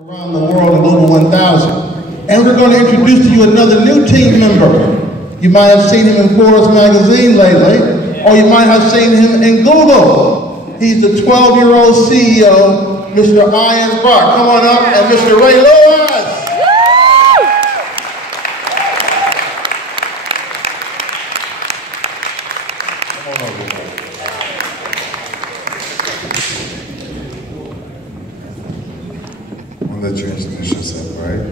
Around the world in Global 1000. And we're going to introduce to you another new team member. You might have seen him in Forbes magazine lately, or you might have seen him in Google. He's the 12-year-old CEO, Mr. Ian Brock. Come on up, and Mr. Ray Lewis. Come on over. I'll let you introduce yourself, right?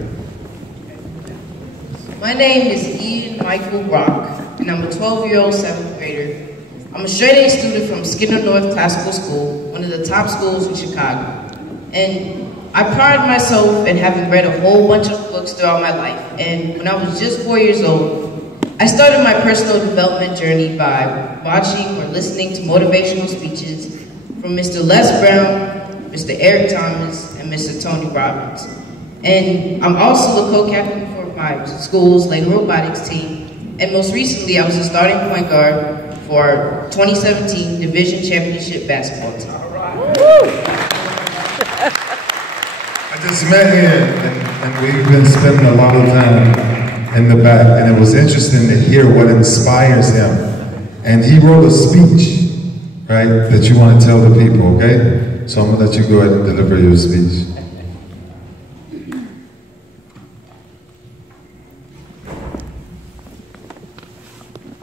My name is Ian Michael Brock, and I'm a 12-year-old 7th grader. I'm a straight-A student from Skinner North Classical School, one of the top schools in Chicago. And I pride myself in having read a whole bunch of books throughout my life. And when I was just 4 years old, I started my personal development journey by watching or listening to motivational speeches from Mr. Les Brown, Mr. Eric Thomas, and Mr. Tony Robbins. And I'm also the co-captain for my school's Lego Robotics team. And most recently, I was the starting point guard for our 2017 Division Championship basketball team. I just met him, and we've been spending a lot of time in the back, and it was interesting to hear what inspires him. And he wrote a speech, right, that you want to tell the people, okay? So I'm going to let you go ahead and deliver your speech.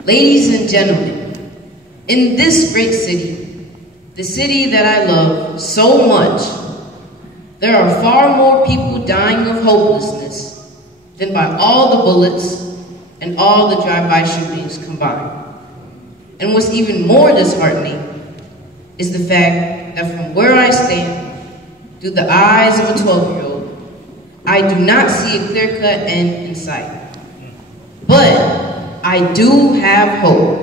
Ladies and gentlemen, in this great city, the city that I love so much, there are far more people dying of hopelessness than by all the bullets and all the drive-by shootings combined. And what's even more disheartening is the fact that from where I stand, through the eyes of a 12-year-old, I do not see a clear-cut end in sight. But I do have hope.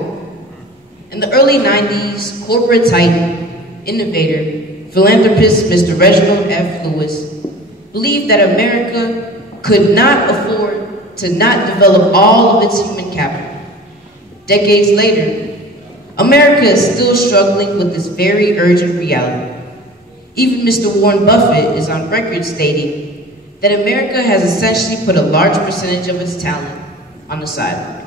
In the early 90s, corporate titan, innovator, philanthropist Mr. Reginald F. Lewis believed that America could not afford to not develop all of its human capital. Decades later, America is still struggling with this very urgent reality. Even Mr. Warren Buffett is on record stating that America has essentially put a large percentage of its talent on the sideline.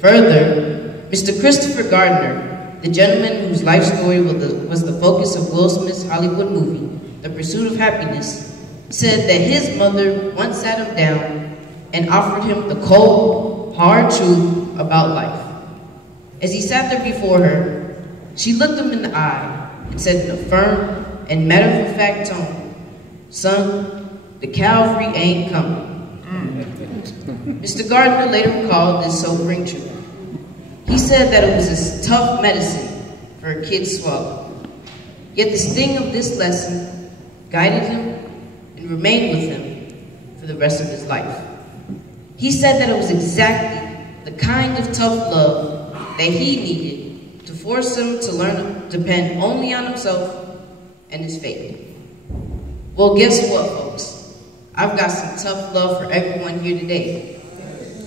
Further, Mr. Christopher Gardner, the gentleman whose life story was the focus of Will Smith's Hollywood movie, The Pursuit of Happiness, said that his mother once sat him down and offered him the cold, hard truth about life. As he sat there before her, she looked him in the eye and said in a firm and matter-of-fact tone, "Son, the cavalry ain't coming." Mr. Gardner later recalled this sobering truth. He said that it was a tough medicine for a kid to swallow. Yet the sting of this lesson guided him and remained with him for the rest of his life. He said that it was exactly the kind of tough love that he needed to force him to learn to depend only on himself and his faith. Well, guess what, folks? I've got some tough love for everyone here today.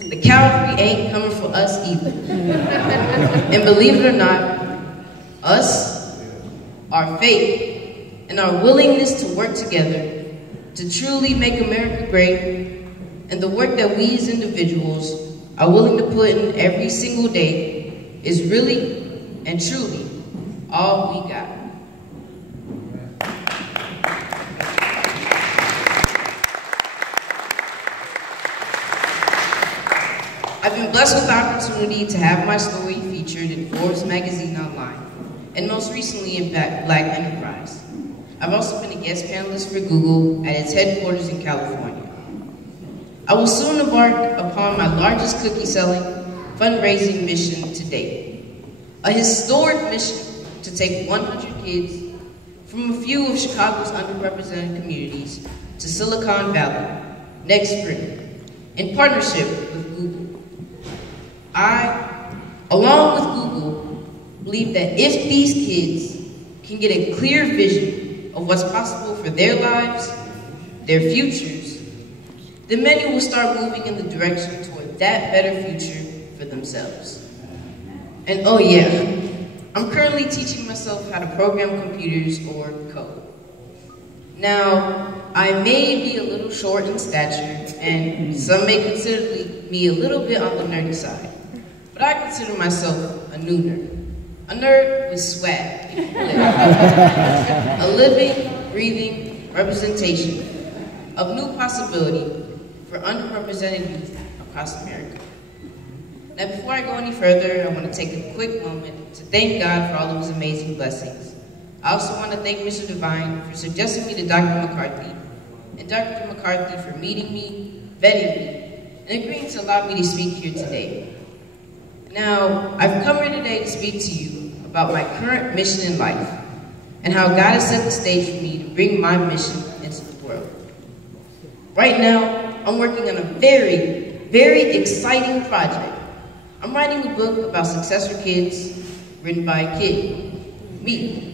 The cavalry ain't coming for us either. And believe it or not, us, our faith, and our willingness to work together to truly make America great, and the work that we as individuals are willing to put in every single day is really and truly all we got. I've been blessed with the opportunity to have my story featured in Forbes magazine online, and most recently in Black Enterprise. I've also been a guest panelist for Google at its headquarters in California. I will soon embark upon my largest cookie-selling fundraising mission to date. A historic mission to take 100 kids from a few of Chicago's underrepresented communities to Silicon Valley next spring, in partnership with Google. I, along with Google, believe that if these kids can get a clear vision of what's possible for their lives, their futures, then many will start moving in the direction toward that better future for themselves. And oh yeah, I'm currently teaching myself how to program computers or code. Now, I may be a little short in stature, and some may consider me a little bit on the nerdy side, but I consider myself a new nerd. A nerd with swag, if you will. A living, breathing representation of new possibility for underrepresented youth across America. Now, before I go any further, I want to take a quick moment to thank God for all of his amazing blessings. I also want to thank Mr. Devine for suggesting me to Dr. McCarthy, and Dr. McCarthy for meeting me, vetting me, and agreeing to allow me to speak here today. Now, I've come here today to speak to you about my current mission in life and how God has set the stage for me to bring my mission into the world. Right now, I'm working on a very, very exciting project. I'm writing a book about success for kids, written by a kid, me,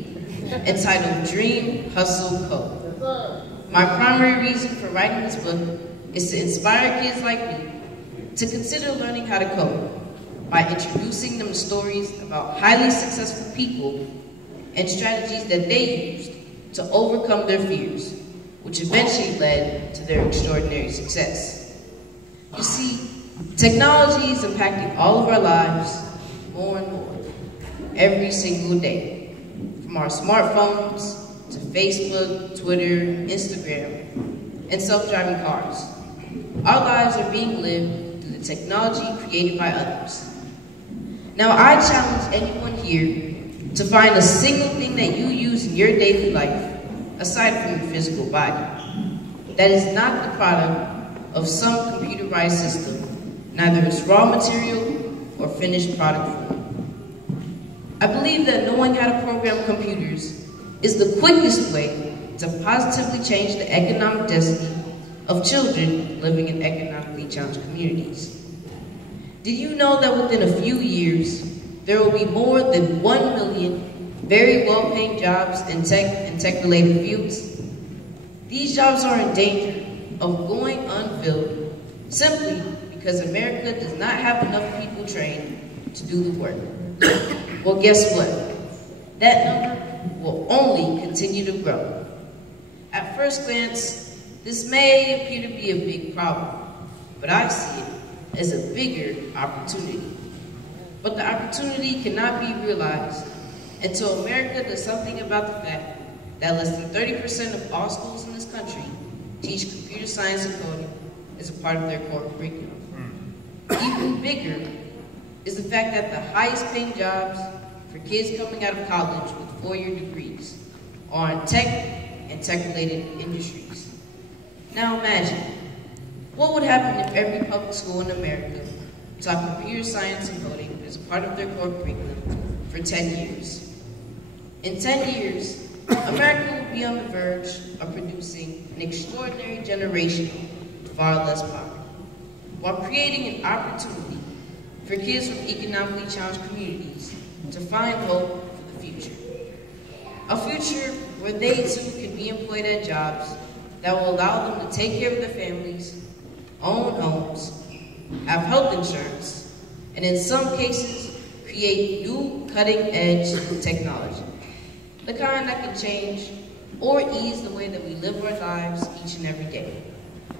entitled Dream, Hustle, Code. My primary reason for writing this book is to inspire kids like me to consider learning how to code by introducing them to stories about highly successful people and strategies that they used to overcome their fears, which eventually led to their extraordinary success. You see, technology is impacting all of our lives more and more every single day, from our smartphones to Facebook, Twitter, Instagram, and self-driving cars. Our lives are being lived through the technology created by others. Now, I challenge anyone here to find a single thing that you use in your daily life, aside from your physical body, that is not the product of some computerized system, neither its raw material or finished product form. I believe that knowing how to program computers is the quickest way to positively change the economic destiny of children living in economically challenged communities. Did you know that within a few years, there will be more than 1 million very well-paying jobs in tech and tech-related fields? These jobs are in danger of going unfilled simply because America does not have enough people trained to do the work. Well, guess what? That number will only continue to grow. At first glance, this may appear to be a big problem, but I see it as a bigger opportunity. But the opportunity cannot be realized until America does something about the fact that less than 30% of all schools in this country teach computer science and coding as a part of their core curriculum. Even bigger is the fact that the highest paying jobs for kids coming out of college with 4-year degrees are in tech and tech-related industries. Now imagine, what would happen if every public school in America taught computer science and coding as a part of their core curriculum for 10 years? In 10 years, America will be on the verge of producing an extraordinary generation with far less poverty, while creating an opportunity for kids from economically challenged communities to find hope for the future. A future where they too can be employed at jobs that will allow them to take care of their families, own homes, have health insurance, and in some cases, create new cutting-edge technology. The kind that can change or ease the way that we live our lives each and every day.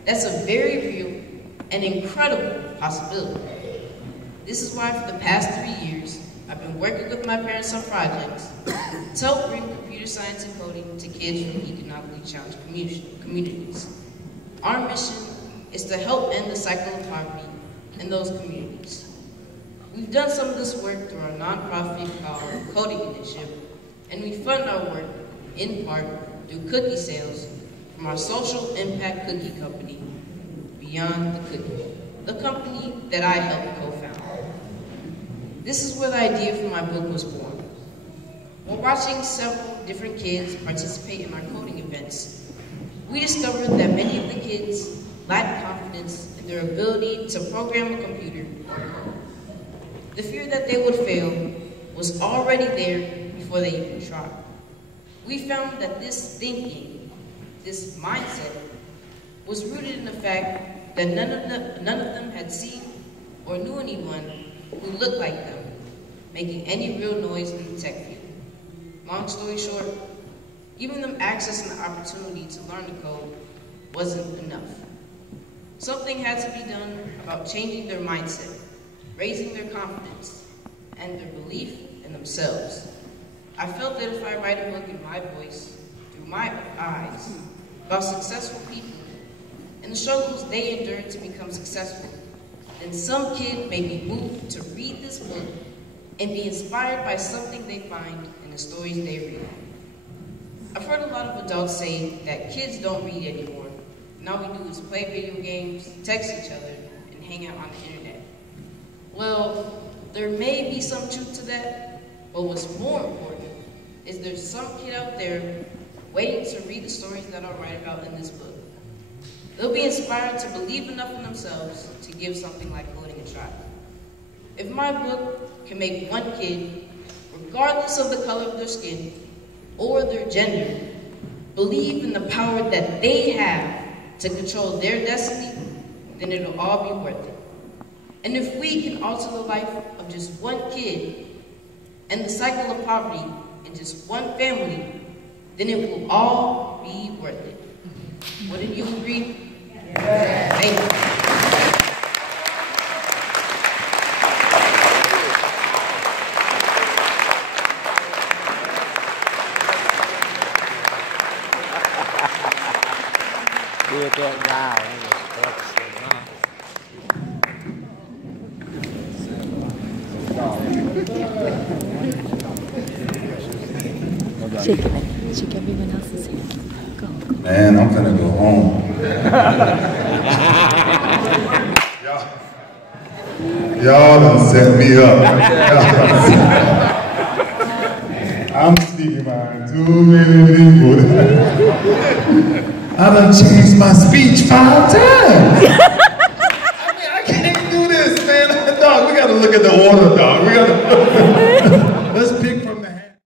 That's a very real and incredible possibility. This is why for the past 3 years, I've been working with my parents on projects to help bring computer science and coding to kids from economically challenged communities. Our mission is to help end the cycle of poverty in those communities. We've done some of this work through our nonprofit called Coding Initiative, and we fund our work in part through cookie sales from our social impact cookie company, Beyond the Cookie, the company that I helped co-found. This is where the idea for my book was born. While watching several different kids participate in our coding events, we discovered that many of the kids lacked confidence in their ability to program a computer or code. The fear that they would fail was already there before they even tried. We found that this thinking, this mindset, was rooted in the fact that none of them had seen or knew anyone who looked like them, making any real noise in the tech field. Long story short, giving them access and the opportunity to learn the code wasn't enough. Something had to be done about changing their mindset, raising their confidence, and their belief in themselves. I felt that if I write a book in my voice, through my eyes, about successful people and the struggles they endured to become successful, then some kid may be moved to read this book and be inspired by something they find in the stories they read. I've heard a lot of adults say that kids don't read anymore, and all we do is play video games, text each other, and hang out on the internet. Well, there may be some truth to that, but what's more important is there's some kid out there waiting to read the stories that I'll write about in this book. They'll be inspired to believe enough in themselves to give something like coding a try. If my book can make one kid, regardless of the color of their skin or their gender, believe in the power that they have to control their destiny, then it'll all be worth it. And if we can alter the life of just one kid and the cycle of poverty in just one family, then it will all be worth it. Wouldn't you agree? Yeah. Thank you. Shake everyone else's hand. Go. Man, I'm gonna go home. Y'all done set me up. I'm speaking behind too many people. I done changed my speech 5 times. I can't do this, man. Dog, we gotta look at the order, dog.